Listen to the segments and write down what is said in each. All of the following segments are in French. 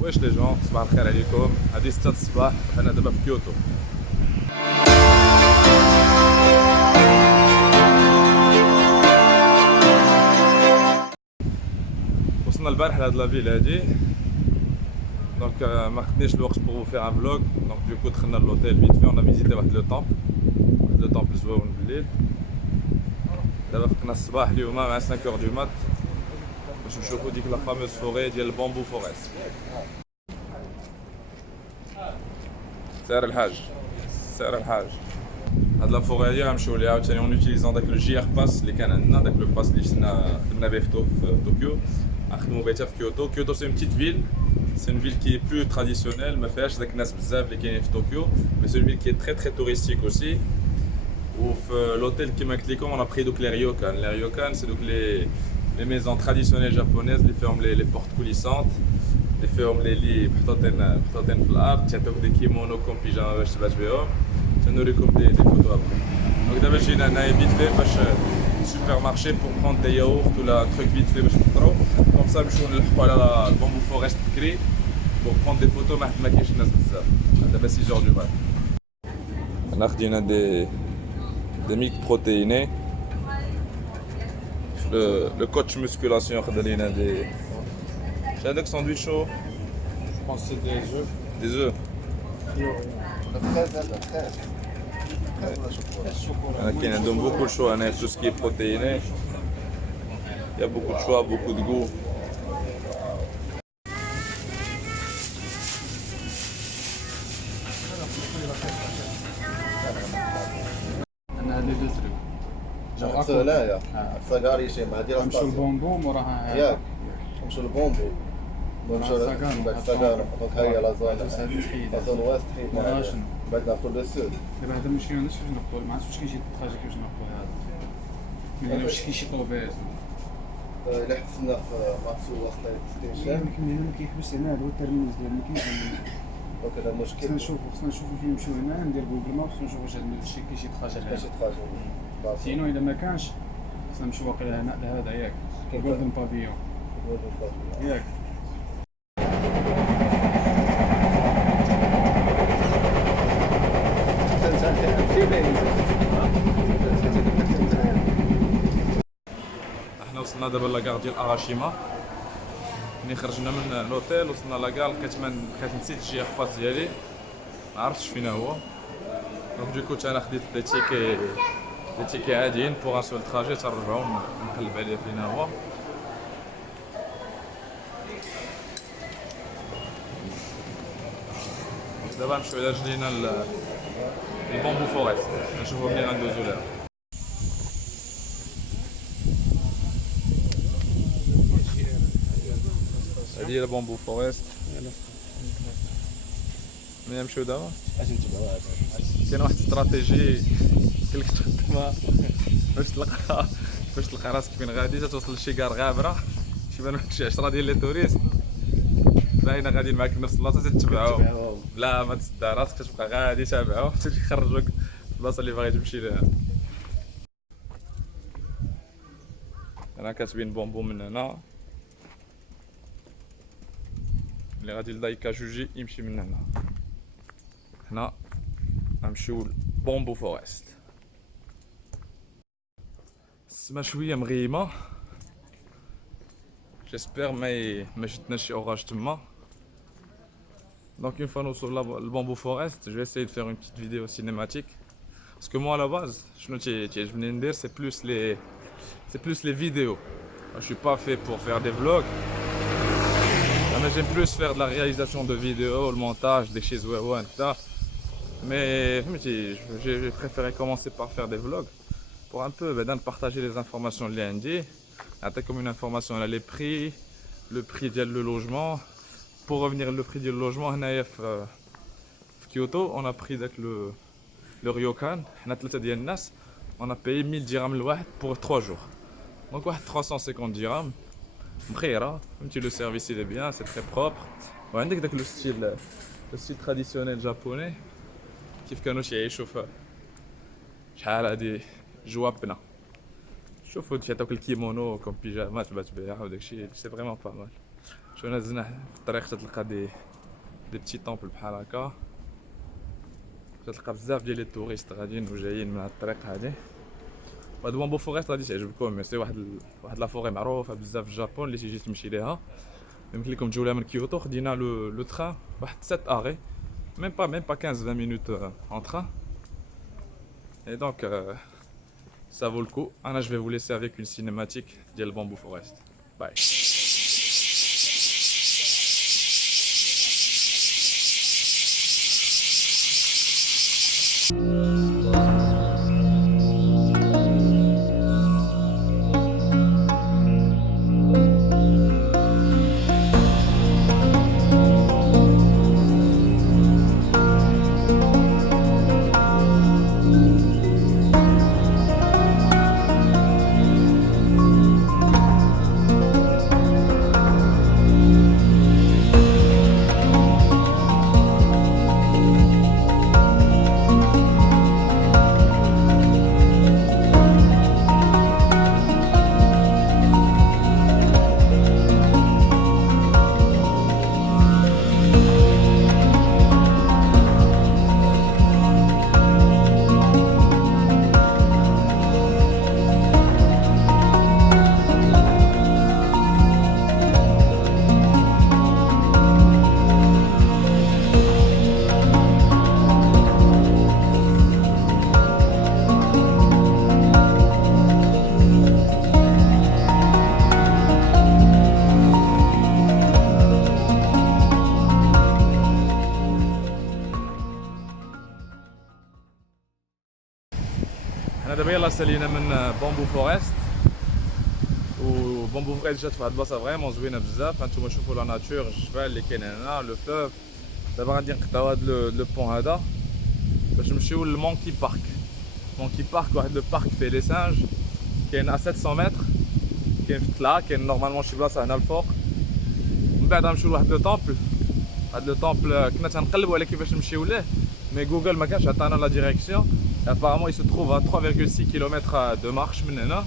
واش لي جون صباح الخير عليكم. هذه 6 الصباح انا دابا في كيوتو. وصلنا البارح لهاد لافيل هادي دونك ما خدنيش الوقت بوغ فيغ ان فلوغ. دونك دوكو دخلنا لوطيل فيت في اون فيزيتي واحد لو طومبل زوين بالليل. دابا فقنا الصباح اليوم مع 5 اور دو مات باش نشوفو ديك لا فاموز فوري ديال البامبو فوريست. سعر الحاج هاد لا فوري هادي غنمشيو ليها عاوتاني اون اوتيليزون داك لو جي ار باس اللي كان عندنا، داك لو باس اللي خدمنا به في طوكيو غنخدمو به حتى في كيوتو. كيوتو سي اون بتيت فيل، سي اون فيل كي بلو تراديسيونيل، ما فيهاش داك الناس بزاف اللي كاينين في طوكيو، مي سي اون فيل كي تري تري توريستيك اوسي. وفي لوتيل كيما قلت لكم انا بري دوك لي ريوكان سي دوك لي ميزون تراديسيونيل جابونيز اللي فيهم لي بورت كوليسونت، اللي فيهم لي لي محطوطين في الارض، تيعطيوك دي كيمونو كوم بيجاما باش تبات بهم. تنوريكم دي فوتو ابخي. دونك دابا جينا هنايا فيت في باش سوبر مارشي بور بروند دي ياورت ولا تروك فيت في باش نفطرو، كوم سا نمشيو نلحقو على البامبو فوريست بكري بور بروند دي فوتو ما كاينش الناس بزاف. دابا 6 اور دو مات. هنا خدينا دي ميك بروتيني. Le coach musculation خدا لينا دي. شنو هذاك ساندويتشو؟ Je pense que c'est des œufs. Des œufs. Il y a beaucoup de choix, tout ce qui est protéiné. Il y a beaucoup de choix, beaucoup de goût. انا هذي دو تروك لا يا صقاري شيء ما دير نمشيو للبومبوم وراها ياك نمشيو للبومبو نمشيو للصقار نحطوك هيا لازون لازون واست حيت بعد ناخذ السود. دابا هذا المشكل ما عندناش كيفاش نقول، ما عرفتش واش كيجي الطاجه كيفاش نقول هذا ملي واش كاين شي طوبيز الا حسنا في ماتسو وسط ستيشن ما كيحبس هنا، هذا هو الترميز ديال ما كاينش. دونك هذا المشكل. خصنا نشوفو فين نمشيو هنا، ندير جوجل مابس ونشوف واش هذا الشيء كاين شي طاجه باش يتخرجوا. سينو الا ما كانش خصنا نمشيو واقيلا هنا لهذا ياك جولدن بافيون ياك. احنا وصلنا دابا لاكار ديال اراشيما. ملي خرجنا من لوطيل وصلنا لاكار لقيت نسيت الجي ار باس ديالي، ما عرفتش فين هو. دونك دوكو انا خديت لي تيكي عاديين بوغ ان سول تراجي تنرجعو نقلب عليه فين هو. دابا نمشيو على رجلينا البامبو فوريست نشوفو منين غندوزو لها. هادي هي البامبو فوريست. منين نمشيو دابا؟ كاين واحد استراتيجي كلك تخدمها باش تلقى راسك فين غادي، توصل لشي كار غابره شي 10 ديال لي توريست باينه غاديين معاك في نفس البلاصه تتبعهم بلا ما تصدع راسك، تبقى غادي تابعهم حتى يخرجوك البلاصه اللي باغي تمشي لها. انا كاتبين بومبو من هنا، اللي غادي لدايكا جوجي يمشي من هنا. هنا غنمشيو لبومبو فوريست. السما شويه مغيمه، جيسبر ما شدناش شي اوراج تما. Donc une fois nous sur le bambou forest, je vais essayer de faire une petite vidéo cinématique. Parce que moi à la base, je venais de dire c'est plus les vidéos. Je suis pas fait pour faire des vlogs. Mais j'aime plus faire de la réalisation de vidéos, le montage, des chez Wewan, etc. Mais j'ai préféré commencer par faire des vlogs pour un peu partager les informations de l'Indie. Comme une information là, les prix, le prix du logement. Pour revenir le prix du logement, à Kyoto, on a pris le ryokan, on a payé 1000 dirhams pour 3 jours. Donc 350 dirhams. Le service il est bien, c'est très propre. Le style traditionnel japonais. كيف كانوا يعيشوا في شحال هادي جوابنا. شوفوا تيعطوك الكيمونو كوم بيجاما تبات بها وداكشي سي فريمون با مال. شو نزلنا في الطريق تلقى دي بتي طومبل بحال هكا، تلقى بزاف ديال لي توريست غاديين وجايين من هاد الطريق هادي. وهاد بامبو فوريست غادي تعجبكم، سي واحد لا فوري معروفه بزاف في الجابون اللي تيجي تمشي ليها. يمكن لكم تجيو لها من كيوتو، خدينا لو تران واحد 7 اري، même pas 15-20 minutes en train. Et donc ça vaut le coup. Anna, je vais vous laisser avec une cinématique de Bamboo Forest. Bye. حنا دابا يلاه سالينا من بامبو فوريست، و بامبو فوريست جات في واحد البلاصه فريمون زوينه بزاف. هانتوما شوفوا لا ناتور، الجبال اللي كاين هنا، لو فلوف. دابا غادي نقطعو هاد لو بون هذا باش نمشيو للمونكي بارك. مونكي بارك واحد لو بارك فيه لي سانج، كاين 700 متر، كاين في الطلعه، كاين نورمالمون شي بلاصه هنا الفوق. من بعد غنمشيو لواحد لو طومبل. هاد لو طومبل كنا تنقلبوا على كيفاش نمشيو ليه، مي جوجل ما كانش عطانا لا ديريكسيون. Apparemment, il se trouve à 3,6 km de marche من هنا.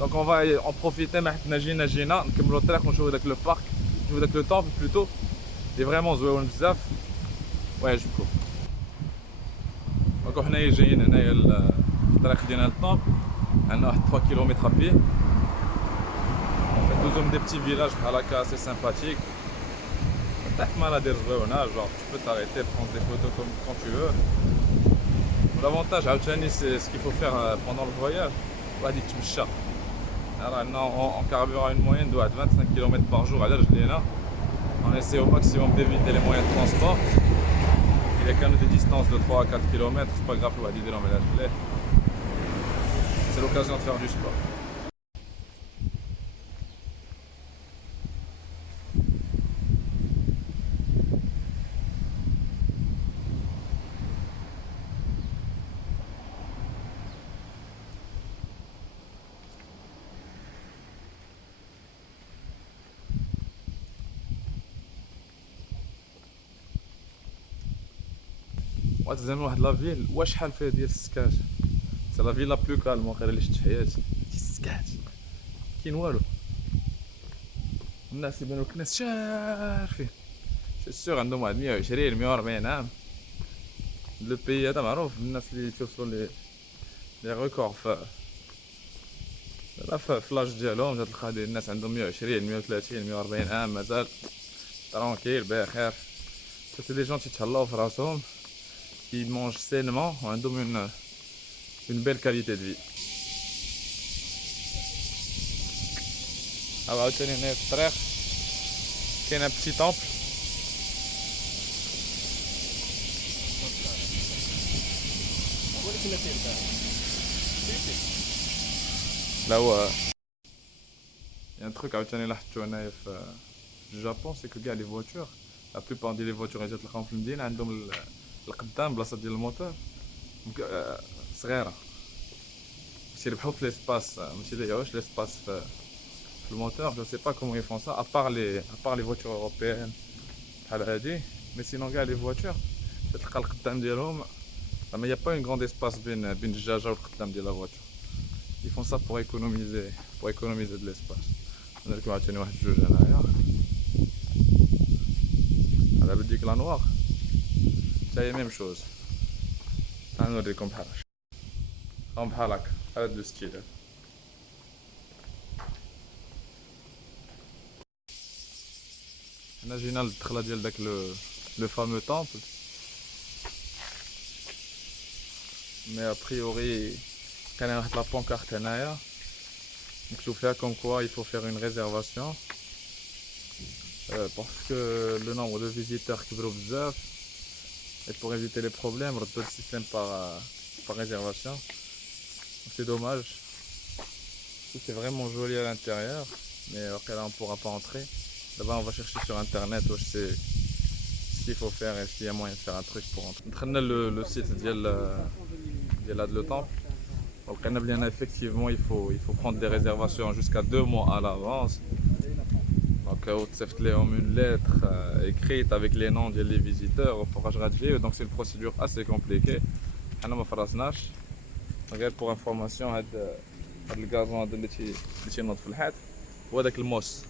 Donc on va en profiter. ما حنا جينا نكملوا الطريق ونشوفوا داك لو بارك، نشوفوا داك لو طومبل بلوتو. Il est vraiment زوين بزاف ويعجبكم. دونك حنايا جايين هنايا الطريق ديالنا للطومبل، عندنا واحد 3 km à pied. Nous sommes des petits villages بحال هكا assez sympathiques. تحت ما دير زوينه، genre tu peux t'arrêter, prendre des photos comme quand tu veux. L'avantage c'est ce qu'il faut faire pendant le voyage. En carburant une moyenne de 25 km par jour à l'âge. On essaie au maximum d'éviter les moyens de transport. Il y a quand même des distances de 3 à 4 km, c'est pas grave, c'est l'occasion de faire du sport. وتزعما واحد لافيل واش شحال فيها ديال السكات، سي لا فيل لا بلو كالم واخيرا اللي شفت في حياتي. السكات كاين والو، الناس يبانو لك ناس شارفين، سي سيغ عندهم واحد 120 140 عام. لو بيي هذا معروف بالناس اللي توصلوا لي ريكور في لاج ديالهم. تلقى الناس عندهم 120 130 140 عام مازال ترونكيل بخير. سي دي جون تيتهلاو في راسهم، qui mangent sainement, ont une belle qualité de vie. Alors, tenez, on est frère, qui est un petit temple. Là où il y a un truc à retenir là, au Japon, c'est que les voitures, la plupart des voitures, elles ont القدام بلاصه ديال الموتور صغيره، ماشي يربحوا في ليسباس، ماشي يضيعوش ليسباس في الموتور. جو سي با كومون يفون سا ابار لي فواتور اوروبيان بحال هادي. مي سينون كاع لي فواتور تلقى القدام ديالهم ما يا با اون غروند اسباس بين الدجاجه والقدام ديال لا فواتور. يفون سا بور ايكونوميزي دو ليسباس. نركبوا عاوتاني واحد جوج هنايا. هذيك لا نوار حتى هي ميم شوز. تعالوا نوريكم بحال هكا. راهم بحال هكا هذا لو ستيل. هنا جينا للدخله ديال داك لو فامو طومبل. مي ابريوري كان واحد لا بونكارت هنايا مكتوب فيها كوم كوا il faut faire une réservation parce que le nombre de visiteurs كبروا بزاف et pour éviter les problèmes ردوا le système par réservation. C'est dommage. C'est vraiment joli à l'intérieur mais après là on pourra pas entrer. Là-bas on va chercher sur internet où c'est ce qu'il faut faire et s'il y a moyen de faire un truc pour entrer. دخلنا le site ديال هاد لو طومبل. لقينا بلي effectivement il faut prendre des réservations jusqu'à 2 mois à l'avance. Donc وتصيفط لهم une lettre écrite avec les noms des visiteurs وفوقاش غتجي. Donc c'est une procédure assez compliquée. حنا ما فراسناش. غير pour information هاد الكازون هذا اللي تينوض في الحيط هو داك الموس.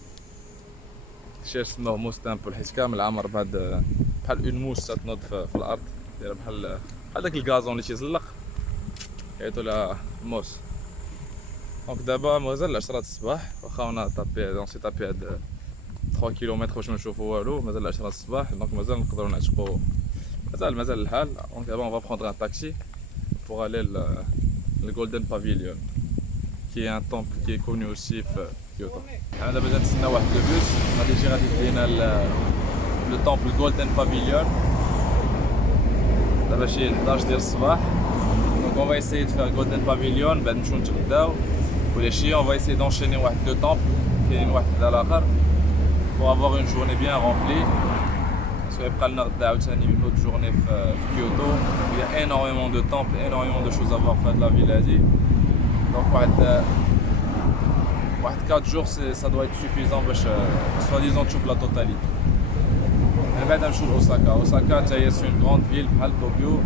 شي سموه موس تامبل حيت كامل عامر بهاد بحال اون موس تنوض في الارض دايره بحال داك الكازون اللي تيزلق عيطوا لها موس. دونك دابا مازال 10 الصباح واخا انا طابي دون سي طابي هاد 3 كيلومتر باش ما نشوفوا والو. مازال 10 الصباح دونك مازال نقدروا نعتقوا. مازال الحال. دونك دابا اون va prendre un taxi pour aller le Golden Pavilion qui est un temple qui est connu aussi في كيوتو. انا دابا تنتسنى واحد لو بوس غادي يجي غادي يدينا لو temple Golden Pavilion دابا شي 11 ديال الصباح. Donc on va essayer de faire Golden Pavilion بعد نمشيو نتغداو ولا شي. On va essayer d'enchaîner واحد deux temples كاين واحد على الاخر pour avoir une journée bien remplie. Parce que يبقى لنا غدا عاوتاني une autre journée في كيوتو. Il y a énormément de temples, énormément de choses à voir في هاد la ville هادي. Donc واحد 4 jours ça doit être suffisant باش soi-disant تشوف la totalité. من بعد نمشيو لأوساكا. أوساكا حتى هي سي une grande ville بحال طوكيو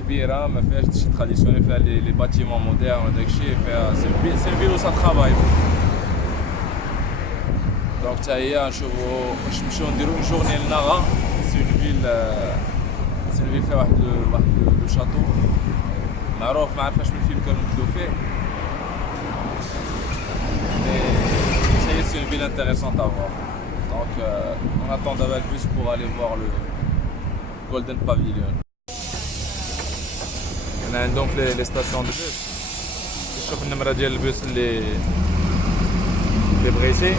كبيره ما فيهاش شي تراديسيونيل. فيها لي باتيمون موديرن وداكشي. فيها سي فيل و سا ترافاي. دونك حتى هي نشوفو واش نمشيو نديرو اون جورني لناغا. سي اون فيل فيها واحد لو شاتو معروف ما عرفاش من الفيلم كانوا مثلو فيه. مي سي اون فيل انتريسونت ا فوار. دونك on attend d'abord le bus pour aller voir le Golden Pavilion. هنا عندهم في لي ستاسيون دو بوس. شوف النمره ديال البوس اللي بغيتي.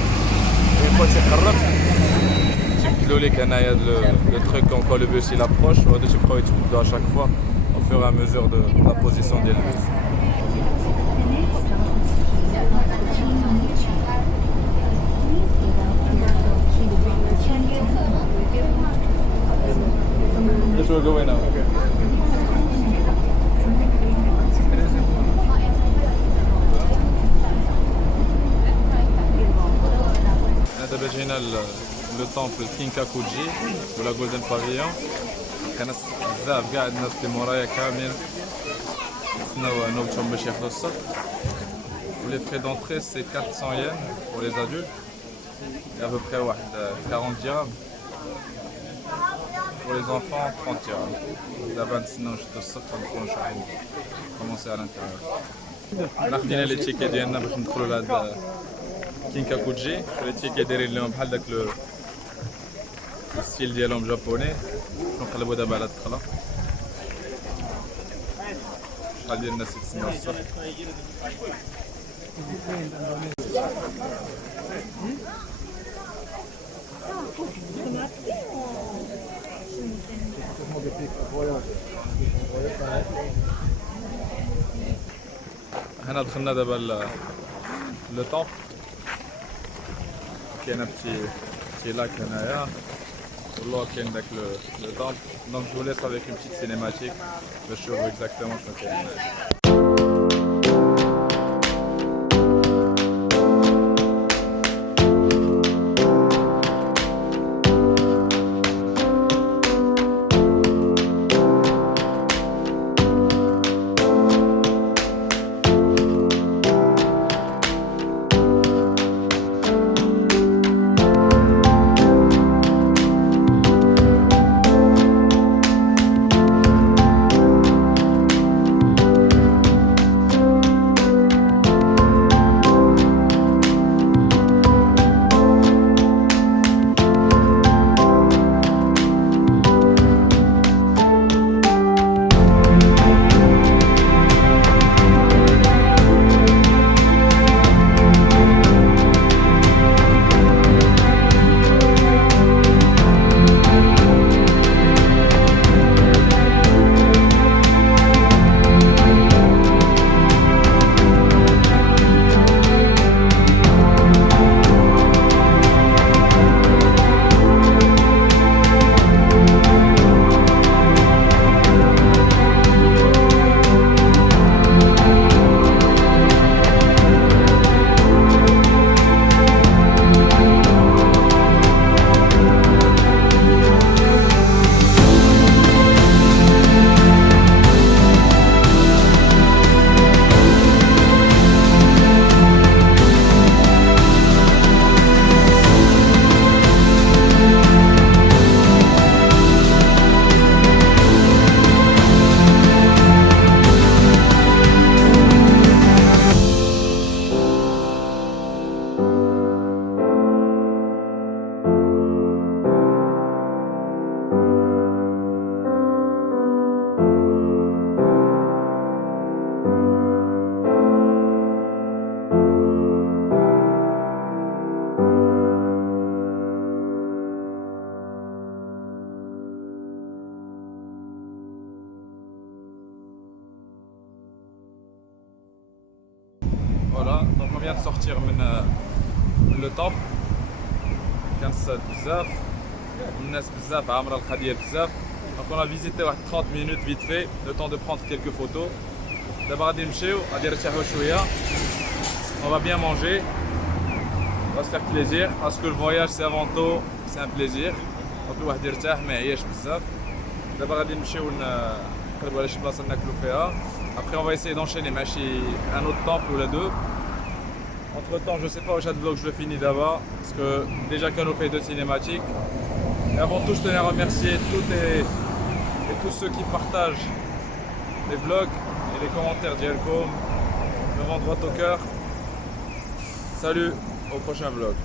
اون فوا تيقرب تيبدلوا لك هنايا لو تروك كون كو لو بوس il approche وهادو تيبقاو يتبدلوا à chaque fois au fur et à mesure de la position ديال البوس. Yes, we're going now. Okay. دابا جينا لو طومبل كينكاكوجي ولا جولدن بافيون. كان بزاف كاع الناس اللي مورايا كاملين تسناو نوبتهم باش ياخذوا الصف. ولي فري دونطري سي 400 yen pour les adultes et à peu près واحد 40 dirhams pour les enfants 30 dirhams. دابا نتسناو نشدو الصف ونمشيو نشوفو كومون سي على الانتيريور. حنا خدينا لي تيكي ديالنا باش ندخلو لهاد كينكاكوجي. لي تيكي دايرين لهم بحال داك لو ستيل ديالهم جابوني. نقلبو دابا على الدخله. شحال ديال الناس يتسناو الصف. هنا دخلنا دابا لو طومبل. كاين بتي لاك هنايا والله كاين داك لو طومبل. دونك جو ليس افيك اون بتيت سينيماتيك باش تشوفو اكزاكتومون شنو كاين هنايا. sortir من le temple. كان صاد بزاف الناس بزاف عامرة القضية بزاف. Donc on a visité 30 minutes vite fait, le temps de prendre quelques photos. دابا غادي نمشيو غادي نرتاحو شوية. On va bien manger. On va se faire plaisir parce que le voyage c'est avant tout c'est un plaisir. Donc الواحد يرتاح ما يعياش بزاف. دابا غادي نمشيو نقلبوا على شي بلاصة ناكلو فيها. Après on va essayer d'enchaîner مع un autre temple ou les deux. Entre temps je sais pas où j'ai de vlog je le finis d'abord parce que déjà qu'on nous fait 2 cinématiques. Et avant tout je tenais à remercier toutes et tous ceux qui partagent les vlogs et les commentaires d'Yelcom. Me rend droit au cœur. Salut, au prochain vlog.